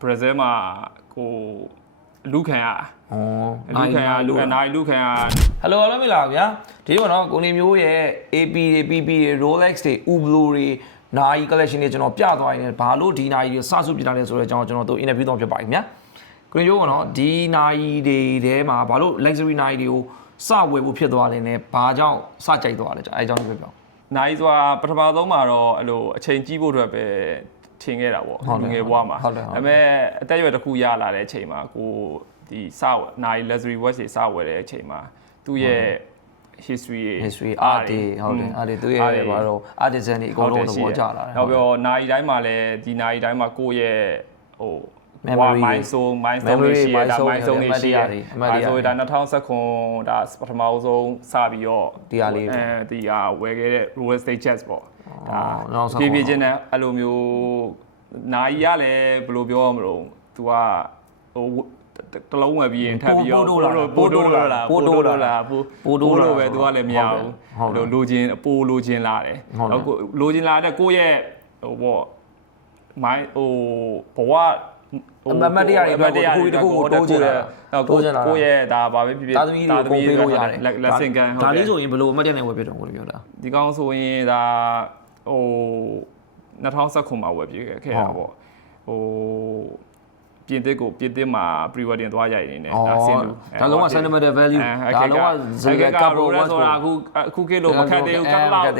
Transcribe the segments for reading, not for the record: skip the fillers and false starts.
Brazil မှာကိုလူခံရလူခံရလူနိုင်လူခံရ Hello အားလုံးမင်္ဂလာပါဗျာဒီနေ့ကတော့ကိုနေမျိုးရဲ့ AP တွေ PP တွေ Rolex တွေ Hublot တွေနိုင် collection တွေကျွန်တော်ပြသွားရင်ဘာလို့ဒီနိုင်တွေစဆုပြထားလဲဆိုတော့ကျွန်တော်တို့ interview တော့ဖြစ်ပါပြီဗျာကိုနေမျိုးကတော့ဒီနိုင်တွေထဲမှာဘာလို့ luxury နိုင်တွေကိုစဝယ်ဖို့ဖြစ်သွားလဲနဲ့ဘာကြောင့်စကြိုက်သွားလဲအဲအကြောင်းပြောပြအောင် နိုင်ဆိုတာပထမဆုံးမှာတော့အဲ့လိုအချိန်ကြီးဖို့အတွက်ပဲထင်ခဲ့တာပေါ့လူငယ်ဘဝမှာဒါပေမဲ့အသက်အရွယ်တစ်ခုရလာတဲ့အချိန်မှာကိုဒီစနိုင် luxury watch တွေစဝယ်တဲ့အချိန်မှာသူ့ရဲ့ history art တွေဟုတ်တယ်အဲ့ဒီသူရဲ့ဘာလို့ artisan တွေအကုန်လုံးတော့ပေါ်ကြလာတယ်နောက်ပြီးနိုင်တိုင်းမှာလည်းဒီနိုင်တိုင်းမှာကိုယ့်ရဲ့ဟို mind zone တွေရှိရတာ mind zone တွေရှိရတယ်ဆိုတော့ဒါ2019ဒါပထမဆုံးစပြီးတော့ဒီဟာလေးဒီဟာဝယ်ခဲ့တဲ့ Rolex Datejust ပေါ့ဒါပြချင်းနဲ့အဲ့လိုမျိုးနိုင်ရလည်းဘယ်လိုပြောရမလို့ तू ကဟိုတလုံးဝယ်ပြီးရင်ထပ်ပြီးတော့ပို့တိုးလာလို့ပဲ तू ကလည်းမရဘူးလိုချင်အပိုးလိုချင်လာတယ်တော့လိုချင်လာတဲ့ကိုယ့်ရဲ့ဟိုပေါ့မိုင်းဟိုဘဝအမတ်တရားတွေတစ်ခုတိုးချင်တာကိုယ့်ရဲ့ဒါဘာပဲဖြစ်ဖြစ်သားသမီးတွေပေးလို့ရတယ်လက်ဆင့်ကမ်းဒါလေးဆိုရင်ဘယ်လိုအမတ်တရားနဲ့ဝယ်ပြတော့ကိုပြောတာဒီကောင်ဆိုရင်ဒါဟို2019မှာဝယ်ပြခဲ့တာပေါ့ဟိုပြင်သစ်မှာ pre-wedding သွားရိုက်နေတယ်ဒါဆင်းလူဒါလုံးဝ sentimental value ဒါလုံးဝဇေကကပ်ရိုလက်ဆိုတာအခုခေတ်လို့မခက်သေးဘူးက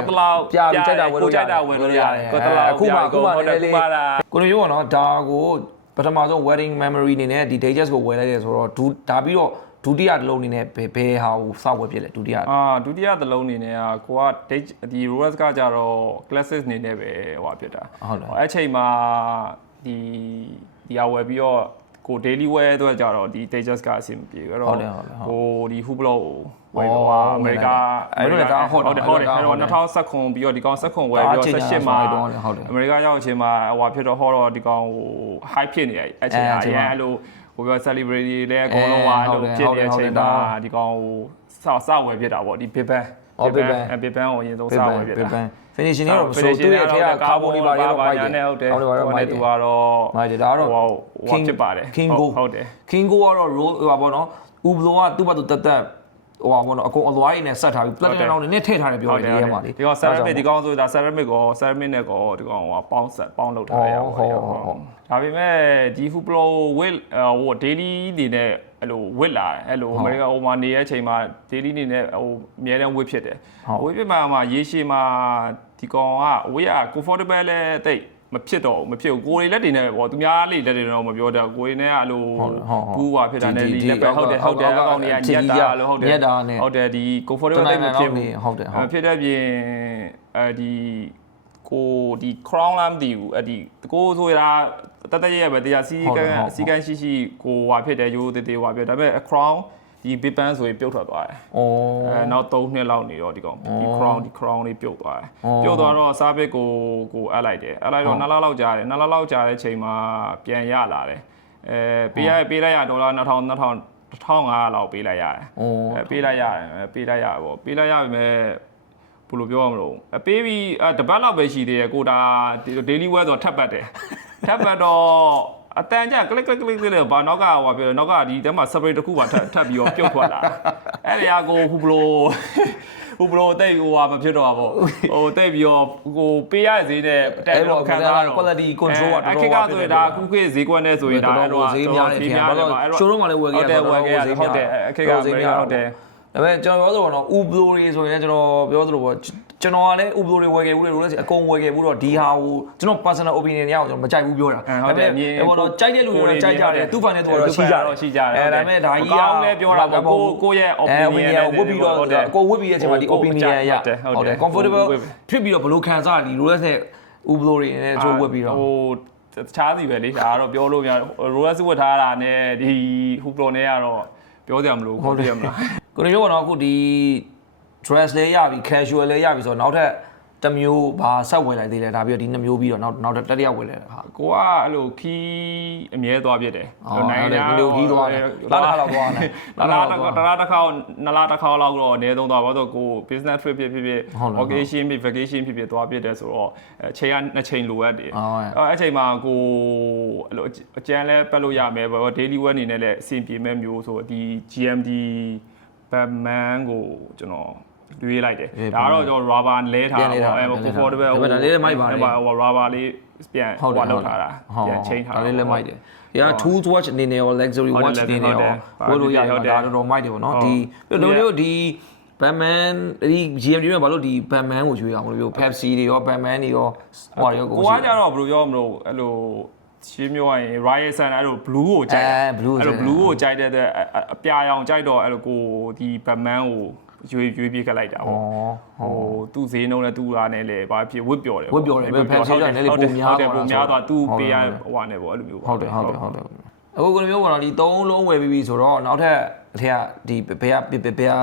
တ်တလောက်ပြပြီးကြိုက်တာဝယ်လို့ရတယ်ကတ်တလောက်အခုမှလေးကိုလိုရောနော်ဒါကိုပထမဆုံး wedding memory အနေနဲ့ဒီ Datejust ကိုဝယ်လိုက်တယ်ဆိုတော့ဒါပြီးတော့ဒုတိယတစ်လုံးအနေနဲ့ဘယ်ဟာကိုစောက်ဝယ်ဖြစ်လဲဒုတိယဒုတိယတစ်လုံးအနေနဲ့ကိုကဒီ Rolex ကကြတော့ classic အနေနဲ့ပဲဟိုဖြစ်တာအဲ့ချိန်မှာဒီဟာဝယ်ပြီးတော့ကို daily wear အတွက်ကြတော့ဒီ Datejust ကအဆင်မပြေဘူးအဲ့တော့ဟိုဒီ Hublot ဝယ်တော့အမေရိကအဲ့လိုဒါဟုတ်တယ်အဲ့တော့2019ပြီးတော့ဒီကောင်19ဝယ်ပြီးတော့18မှာအမေရိကရောက်အချိန်မှာဟိုဖြစ်တော့ဟောတော့ဒီကောင်ဟို high ဖြစ်နေတယ်အဲ့ချိန်အရင်အဲ့လိုဟိုပြော celebrity လည်းအကုန်လုံးဟာအဲ့လိုဖြစ်နေတဲ့အချိန်မှာဒီကောင်ဟိုစဝယ်ဖြစ်တာပေါ့ဒီ big bang ကိုအရင်ဆုံးစဝယ်ဖြစ်တာ finishing တွေတော့ဆိုသူ့ရဲ့ထဲကကာဗွန်တွေပါရောပိုက်တယ်ဟုတ်တယ်မိုက်တယ်သူကတော့မိုက်တယ်ဒါကတော့ king ဖြစ်ပါတယ် Kingo ဟုတ်တယ် Kingo ကတော့ roll ဟိုပါဘောနော် Hublot ကသူ့ဘာသူတက်ဟိုပါဘောနော်အကုန်အသွားရည်နဲ့ဆက်ထားပြီး platinum လောက်နဲ့ထည့်ထားတယ်ပြောတယ်ဒီထဲမှာလေဒီကောင် ceramic ဒီကောင်ဆိုတာ ceramic နဲ့ကောဒီကောင်ဟိုပေါင်းလုပ်ထားရအောင်ဟုတ်ဒါပေမဲ့ဒီ Hublot with ဟို daily နေနဲ့အဲ့လိုဝစ်လာတယ်အဲ့လိုအမေရိကဟိုမှာနေတဲ့အချိန်မှာ daily နေနဲ့ဟိုအများတန်းဝစ်ဖြစ်တယ်ဝစ်ဖြစ်မှာရေရှည်မှာဒီကောင်ကဝစ်ရ comfortable လဲတိတ်မဖြစ်တော့မဖြစ်ဘူးကိုယ်လေးလက်တွေနဲ့ပေါ့သူများလေးလက်တွေတော့မပြောတော့ကိုယ်လေးနဲ့အဲ့လိုဘူးပါဖြစ်တာနဲ့ဒီလက်ပဲဟုတ်တယ်အကောင်တွေကညက်တာလို့ဟုတ်တယ်ဒီ comfortable တိတ်မဖြစ်ဘူးဖြစ်တဲ့ပြင်ဒီကိုဒီ crown လားမသိဘူးအဲ့ဒီကိုဆိုတာတတရပဲတရားစီကန်းရှိကိုဟွာဖြစ်တယ်ရိုးသေးဟွာဖြစ်ဒါပေမဲ့ crown ဒီ big band ဆိုရင်ပြုတ်ထွက်သွားတယ်။နောက်3နှစ်လောက်နေတော့ဒီကောင်ဒီ crown လေးပြုတ်သွားတယ်။ပြုတ်သွားတော့စားပစ်ကိုအပ်လိုက်တယ်။အပ်လိုက်တော့2လလောက်ကြာတယ်။2လလောက်ကြာတဲ့အချိန်မှာပြန်ရလာတယ်။ပေးလိုက်ရဒေါ်လာ1500လောက်ပေးလိုက်ရတယ်။ပေးလိုက်ရပေါ့။ပေးလိုက်ရပြီမဲ့ဘယ်လိုပြောရမလို့ပေးပြီးတပတ်လောက်ပဲရှိသေးတယ်ကိုဒါ daily wear ဆိုထပ်ပတ်တယ်။ထပ်ပတ်တော့အတန်ကြကလစ်လေးဘာနောက်ကဟိုပြောနောက်ကဒီတဲမှာ separate တစ်ခုပါထပ်ပြီးတော့ပြုတ်ထွက်လာအဲ့ဒီအကို Hublot တိတ်ဟိုဟာမဖြစ်တော့ပါဘူးဟိုတိတ်ပြီးတော့ကိုပေးရဈေးနဲ့တက်တော့ခံစားတော့ quality control ကတော်တော်အခက်ဆိုရင်ဒါအခုခေတ်ဈေးကွက်နဲ့ဆိုရင်ဒါတော့ဈေးများတယ်ခင်ဗျာဘာလို့ showroom မှာလည်းဝယ်ခဲ့ရတယ်ဟုတ်တယ်အခက်ကဈေးများဟုတ်တယ်ဒါပေမဲ့ကျွန်တော်ပြောသလိုတော့ Hublot တွေဆိုရင်လည်းကျွန်တော်ပြောသလိုပေါ့ကျွန်တော်ကလည်း Hublot တွေဝယ်ခဲ့ဘူးလေ Rolex အကုန်ဝယ်ခဲ့ဘူးတော့ဒီဟာကိုကျွန်တော် personal opinion တွေကျွန်တော်မကြိုက်ဘူးပြောတာဟုတ်တယ်ဟိုတော့ကြိုက်တဲ့လူတွေကြိုက်ကြတယ်သူ့ဖန်နဲ့သူတော့ရှိကြတယ်ဒါပေမဲ့ဒါကြီးကကောင်းလဲပြောတာပေါ့ကိုရဲ့ opinion နဲ့ဝတ်ပြီးတော့ကိုဝတ်ပြီးတဲ့အချိန်မှာဒီ opinion ရဟုတ်တယ် comfortable ဖြစ်ပြီးတော့ဘလို့ခံစားဒီ Rolex နဲ့ Hublot တွေနဲ့ချိုးဝတ်ပြီးတော့ဟိုတခြားစီပဲလေဒါကတော့ပြောလို့မရ Rolex ဝတ်ထားတာနဲ့ဒီ Hublot နဲ့ကတော့ပြောကြမလို့ဟုတ်တယ်မလားကိုရောကတော့အခုဒီ dress လေးရပြီ casual လေးရပြီဆိုတော့နောက်ထပ် တစ်မျိုးဘာဆက်ဝင်လိုက်သေးလဲဒါပြီးတော့ဒီ2မျိုးပြီးတော့နောက်တတိယဝင်လဲဟာ ကိုကအဲ့လိုခီးအမြဲသွားဖြစ်တယ်နိုင်ငံခြားခီးသွားတယ်လာလောက်သွားတယ်တလားတစ်ခေါက်နှစ်လားတစ်ခေါက်လောက်တော့အနည်းဆုံးသွားပါတော့ကို business trip ဖြစ် vacation ဖြစ် vacation ဖြစ်သွားဖြစ်တယ်ဆိုတော့အချိန်က2ချိန်လိုအပ်တယ်အဲ့အချိန်မှာကိုအဲ့လိုအကျန်းလဲပတ်လို့ရမယ်ပေါ့ daily work အနေနဲ့လည်းအဆင်ပြေမဲ့မျိုးဆိုဒီ GMT Batman ကိုကျွန်တော်ရွေးလိုက်တယ်ဒါကတော့ကျွန်တော် rubber လဲထားတာပေါ့ comfortable ဒါလေးလည်းမိုက်ပါလေ rubber လေးပြန်ဟိုလောက်ထားတာပြန် change ထားတာဒါလေးလည်းမိုက်တယ်ဒီက tools watch အနေနဲ့ရော luxury watch အနေနဲ့ရောဝယ်လို့ရတယ်ဒါတော့မိုက်တယ်ပေါ့နော်ဒီတို့ဒီ Batman ဒီ GMT နဲ့ဘာလို့ဒီ Batman ကိုရွေးအောင်လို့ပြော Pepsi တွေရော Batman တွေရောဟိုရောကိုကကြတော့ဘယ်လိုပြောမလို့အဲ့လိုရှင်းပြောရရင် Riot Sun အဲ့လို blue ကိုကြိုက်တယ်အဲ့လို blue ကိုကြိုက်တဲ့အပြာရောင်ကြိုက်တော့အဲ့လိုကိုဒီ Batman ကိုရွေးပြခဲ့လိုက်တာပေါ့ဟိုသူ့ဈေးနှုန်းနဲ့သူ့အားနဲ့လည်းဘာဖြစ်ဝစ်ပျော်တယ်ဝစ်ပျော်တယ်ပဲဖန်ဆီးတယ်လည်းပုံများသွားသူ့ပေးရဟိုနဲ့ပေါ့အဲ့လိုမျိုးဟုတ်တယ်အခုကိုမျိုးကတော့ဒီ3လုံးဝယ်ပြီးဆိုတော့နောက်ထပ်အထက်ကဒီဘယ်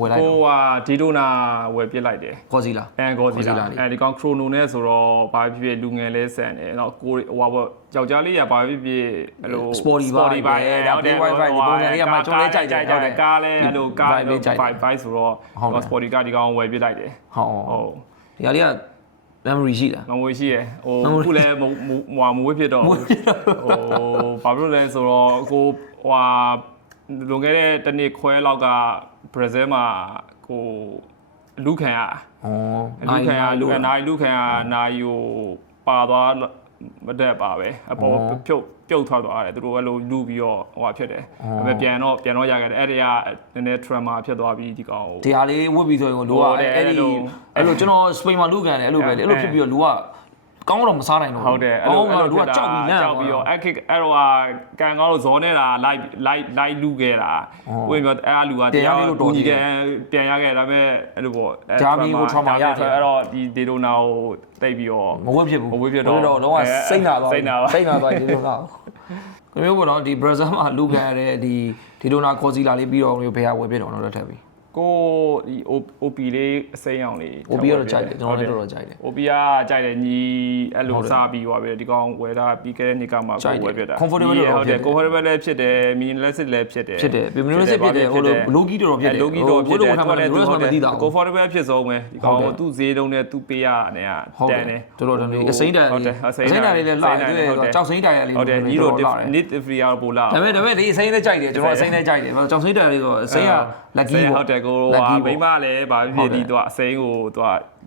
ဝယ်လိုက်ဟိုဟာဒီဒိုနာဝယ်ပြစ်လိုက်တယ်ကော်စီလာကော်စီလာဒီကောင်ခရိုနိုနဲ့ဆိုတော့ဘာဖြစ်လူငယ်လဲဆန်တယ်တော့ကိုဟိုဟာပေါ့ယောက်ျားလေးကဘာဖြစ်အဲ့လို sporty ပါဒါပေမဲ့ wifi ဒီပုံစံလေးကမှကျုံးလေးကြိုက်တယ်ကားလဲအဲ့လိုကားလေး wifi ဆိုတော့ sporty ကဒီကောင်ဝယ်ပြစ်လိုက်တယ်ဟုတ်ဒီကလေးက memory ရှိလား memory ရှိရယ်ဟိုခုလဲမဝေးဖြစ်တော့ဟိုဘာဖြစ်လဲဆိုတော့ကိုဟိုလွန်ခဲ့တဲ့တစ်နေ့ခွဲလောက်ကဘရာဇီးမှာကိုလူခံရလူခံရနိုင်ကိုပါသွားမတက်ပါပဲအပေါ်ပြုတ်ထွက်သွားတယ်သူတို့ကလို့လူပြီးတော့ဟိုဟာဖြစ်တယ်ဒါပေမဲ့ပြန်တော့ရခဲ့တယ်အဲ့ဒီကနည်းနည်း trauma ဖြစ်သွားပြီးဒီကောင်ဒီဟာလေးဝတ်ပြီးဆိုရင်လူကအဲ့လိုကျွန်တော်စပိန်မှာလူခံတယ်အဲ့လိုပဲလေအဲ့လိုဖြစ်ပြီးတော့လူကကောင်းတော့မစားနိုင်တော့ဟုတ်တယ်အဲ့လိုလူကကြောက်ပြီးလန့်ကြောက်ပြီးတော့အဲ့တော့ကန်ကောင်းလို့ဇော်နေတာလိုက်လူခဲ့တာဝင်ပြီးအဲ့လူကတရားလို့တော်ကြီးပြန်ရခဲ့ဒါပေမဲ့အဲ့လိုပေါ့ဂျာမီကို trauma ရတယ်အဲ့တော့ဒီဒေဒိုနာကိုတိတ်ပြီးတော့မဝတ်ဖြစ်ဘူးမဝတ်ဖြစ်တော့လုံးဝစိတ်နာသွားဒီလိုကကိုမျိုးပေါ့နော်ဒီ Brazil မှာလူခံရတဲ့ဒီဒေဒိုနာကော်စီလာလေးပြီးတော့ဘယ်ဟာဝယ်ပြတော့တော့ထပ်ပြီးကိုဒီ OP လေးအစိမ်းအောင်လေး OP ကတော့ကြိုက်တယ်ကျွန်တော်လည်းတော်ကြိုက်တယ် OP ကကြိုက်တယ်ညီအဲ့လိုစားပြီးသွားပြီဒီကောင်ဝယ်တာပြီးခဲ့တဲ့နေ့ကမှကိုဝယ်ပြတာ comfortable ဟုတ်တယ် comfortable လည်းဖြစ်တယ် minimalist လည်းဖြစ်တယ် minimalist ဖြစ်တယ်ဟိုလို logi တော်ဖြစ်တယ် logi တော်ဖြစ်တယ်သူကလည်း minimalist မသိတာ comfortable ဖြစ်ဆုံးပဲဒီကောင်သူ့ဈေးတုံးနဲ့သူ့ပေးရတဲ့တန်တယ်တော်တော်အစိမ်းတန်လေးလည်းလာတယ်ကြောက်စိမ်းတန်လေးဟုတ်တယ်ညီတို့ need free ရပို့လာဒါပေမဲ့ဒီအစိမ်းလေးကြိုက်တယ်ကျွန်တော်အစိမ်းလေးကြိုက်တယ်ကြောက်စိမ်းတန်လေးဆိုအစိမ်းက lucky ဟုတ်တယ်ကိုမိမလည်းဗာဖြစ်ဒီတော့အစိမ်းကို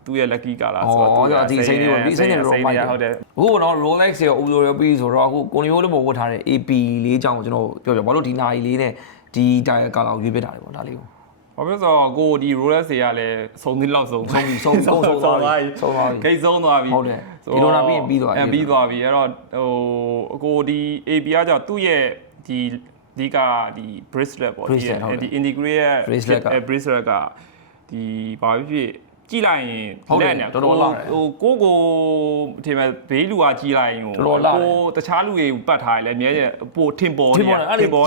သူ့ရဲ့ lucky ကလာဆိုတော့ဒီအစိမ်းလေးဒီအစိမ်းလေးတော့မိုက်တယ်ဟုတ်တယ်အခုတော့ Rolex ရော Uzo ရောပြီးဆိုတော့အခုကိုနီယိုလည်းမဝတ်ထားတဲ့ AP လေးအကြောင်းကိုကျွန်တော်ပြောဘာလို့ဒီနာရီလေးနဲ့ဒီ tire ကလာကိုရွေးပြတာလေပေါ့ဒါလေးကိုဘာဖြစ်ဆိုတော့ကိုဒီ Rolex တွေကလည်းဆုံးသီးလောက်ဆုံးသွားပြီဂိတ်ဆုံးသွားပြီဟုတ်တယ်ဒီလိုနာပြီးသွားပြီအဲ့တော့ဟိုအကိုဒီ AP ကကြောင့်သူ့ရဲ့ဒီကဒီ bracelet ပေါ့ဒီ integrated bracelet ကဒီဘာဖြစ်ကြည့်လိုက်ရင်လက်နဲ့တော်တော်လာတယ်ဟိုကိုထင်မဲ့ဘေးလူကကြည့်လိုက်ရင်ကိုတခြားလူတွေပတ်ထားတယ်လေအမြဲပိုထင်ပေါ်နေ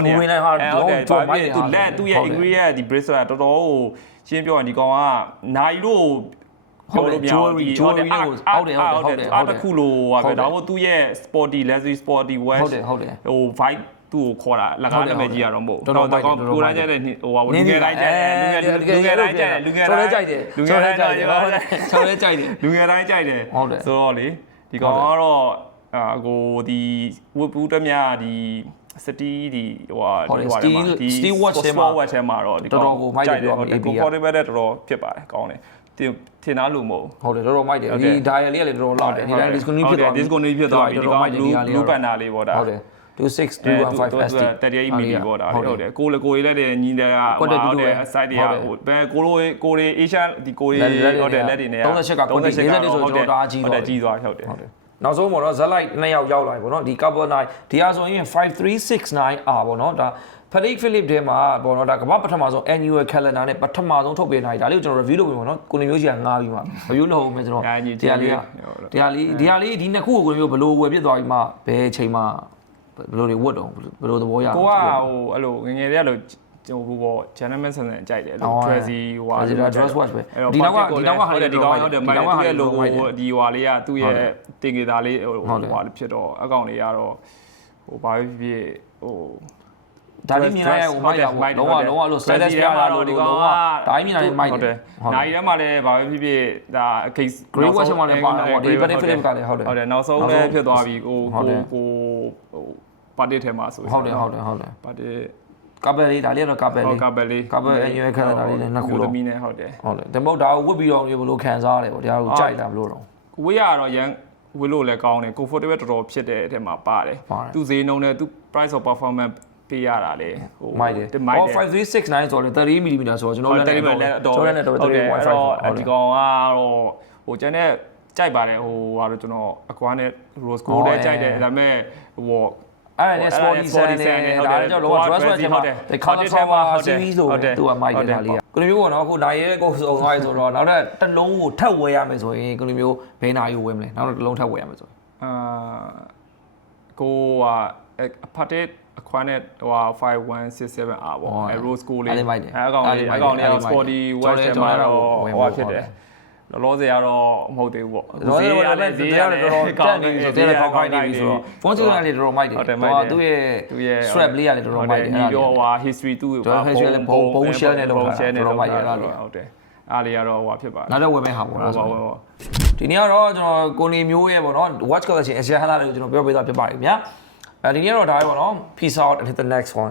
နေဝင်လိုက်ဟာဟုတ်တယ်ဘာဖြစ်သူလက်သူ့ရဲ့ ingredient ဒီ bracelet တော်တော်ကိုရှင်းပြောရင်ဒီကောင်ကနိုင်လို့ဟုတ်တယ် jewelry ဟုတ်တယ်အားတစ်ခုလိုပါပဲဒါမှမဟုတ်သူ့ရဲ့ sporty luxury sporty wear ဟုတ်တယ်ဟို vibeသူ့ကိုခေါ်တာလကားနာမည်ကြီးရတော့မဟုတ်တော့တော့ကိုရိုင်းကြတဲ့ဟိုဟာလူငယ်တိုင်းကြတယ်လူငယ်တိုင်းကြတယ်လူငယ်တိုင်းကြိုက်တယ်လူငယ်တိုင်းကြိုက်တယ်ဆောင်းလဲကြိုက်တယ်လူငယ်တိုင်းကြိုက်တယ်ဆိုတော့လေဒီကောင်ကတော့ကိုဒီဝတ်ပူးတမြဒီစတီးဒီဟိုဟာဒီ steel watch ထဲမှာတော့ဒီတော်တော်ကိုမိုက်တယ်ပြောမှာ AP က comfortable တော်တော်ဖြစ်ပါတယ်ကောင်းတယ်ထင်သားလို့မဟုတ်တော်တော်မိုက်တယ်ဒီ dial လေးကလည်းတော်တော်လာတယ်ဒီ dial discontinue ဖြစ်သွားပြီ discontinue ဖြစ်သွားပြီဒီကောင် blue banner လေးပေါ့ဒါဟုတ်တယ်26 215 ST 38 mili ပေါ့ဒါဟုတ်တယ်ကိုလည်းညီတယ်ကဟုတ်တယ် site တွေကဟိုဘယ်ကိုတွေ Asia ဒီကိုတွေဟုတ်တယ်လက်တွေနဲ့38က48 40ဆိုတော့ဒါအကြီးဟုတ်တယ်ကြီးသွားဟုတ်တယ်နောက်ဆုံးပေါ့နော် Z-Lite 2ယောက်ရောက်လာပြီပေါ့နော်ဒီ Carbon 9ဒီအားဆိုရင် 5369R ပေါ့နော်ဒါPatek Philippe ထဲမှာပေါ့နော်ဒါကမ္ဘာပထမဆုံး annual calendar နဲ့ပထမဆုံးထုတ်ပေးနိုင်ဒါလေးကိုကျွန်တော် review လုပ်ပြီးပေါ့နော်ကိုနေမျိုးကြီးကငားပြီးမှ review လုပ်အောင်မယ်ကျွန်တော်ဒီ နှစ်ခုကိုကိုနေမျိုးဘယ်လိုဝယ်ပြစ်သွားပြီးမှဘယ်အချိန်မှဘယ်လိုတွေဝတ်တော့ဘယ်လိုသဘောရကိုကဟိုအဲ့လိုငငယ်တွေကလို့ ကျွန်တော်ဘော gentleman ဆန်ဆန်ကြိုက်တယ်လို့ Tracy ဟို dress watch ပဲဒီနောက်ကဟာ ဒီကောင်ဟုတ်တယ်မိုင်းသူ့ရဲ့ logo ဒီဟွာလေးကသူ့ရဲ့တင်ကေတာလေးဟိုဖြစ်တော့အကောင်လေးကတော့ဟိုဘာဖြစ်ဖြစ်ဟိုဒါလေးမြင်လိုက်ရဟိုမိုက်တာပေါ့လုံးဝလို့ status ပြမှာလို့ဒီကောင်ကဒါကြီးမြင်လိုက်မိုက်တယ်နိုင်ထဲမှာလည်းဘာပဲဖြစ်ဖြစ်ဒါ case grey watch မှာလည်းပါတယ်ပေါ့ဒီ benefit ကလည်းဟုတ်တယ်ဟုတ်တယ်နောက်ဆုံးလည်းဖြစ်သွားပြီဟိုပါတီထဲမှာဆိုဟုတ်တယ်ပါတီကပ်ပယ်လေးဒါလေးကတော့ကပ်ပယ်လေးကပ်ပယ်အရွယ်ခက်တာလေးလည်းနှစ်ခုလုံးမီးနဲ့ဟုတ်တယ်ဒါမဟုတ်ဒါကိုဝတ်ပြီးတော့ဘယ်လိုခံစားရလဲပေါ့ဒါကိုကြိုက်တာဘယ်လိုတော့ဝေးရတော့ရန်ဝေးလို့လည်းကောင်းတယ် comfortable တော်တော်ဖြစ်တဲ့အထက်မှာပါတယ်သူဈေးနှုန်းနဲ့သူ price of performance ပေးရတာလေဟိုမိုက်တယ်5369ဆိုတော့30 mm ဆိုတော့ကျွန်တော်လည်းတော်တော်3 wifi ဒီကောင်ကတော့ဟိုကျန်တဲ့ကြိုက်ပါတယ်ဟိုဟာတော့ကျွန်တော်အကွာနဲ့ rose gold နဲ့ကြိုက်တယ်ဒါပေမဲ့ဟိုအဲ့ဒါ sporty ဆန်နဲ့ဒါကြောင့်လောက dress watch မှာ the color power series ဆိုသူကမိုက်တယ်ဒါလေးကိုလိုမျိုးပေါ့နော်အခုနိုင်ရဲကိုစုံသွားပြီဆိုတော့နောက်တစ်လုံးကိုထပ်ဝယ်ရမယ်ဆိုရင်ကိုလိုမျိုးဘယ်နာယူဝယ်မလဲနောက်တစ်လုံးထပ်ဝယ်ရမယ်ဆိုရင်ကိုကအဖတ်တဲ့အခွမ်းနဲ့ဟို5167R ပေါ့အဲ rose gold လေးအဲအကောင်လေးက sporty watch ထဲမှာတော့ဟိုဖြစ်တယ်လောဆယ်ကတော့မဟုတ်သေးဘူးပေါ့ဈေးရတယ်ဈေးရတယ်တော်တော်တက်နေပြီဆိုတော့ကောင်းနေပြီဆိုတော့ဖုန်းစကားလေးတော်တော်မိုက်တယ်ဟိုသူ့ရဲ့ strap လေးရတယ်တော်တော်မိုက်တယ်အဲ့ဒါပြောဟို history သူ့ဘုံ share နဲ့လောက်တာတော်တော်မိုက်ရတာလေဟုတ်တယ်အားလေးကတော့ဟိုဖြစ်ပါနောက်တော့ဝယ်မယ့်ဟာပေါ့နော်ဒီနေ့ကတော့ကျွန်တော်ကိုနေမျိုးရဲ့ပေါ့နော် watch collection အရှာဟလာလေးကိုကျွန်တော်ပြောပေးတာဖြစ်ပါတယ်ခင်ဗျာဒီနေ့တော့ဒါပဲပေါ့နော် peace out until the next one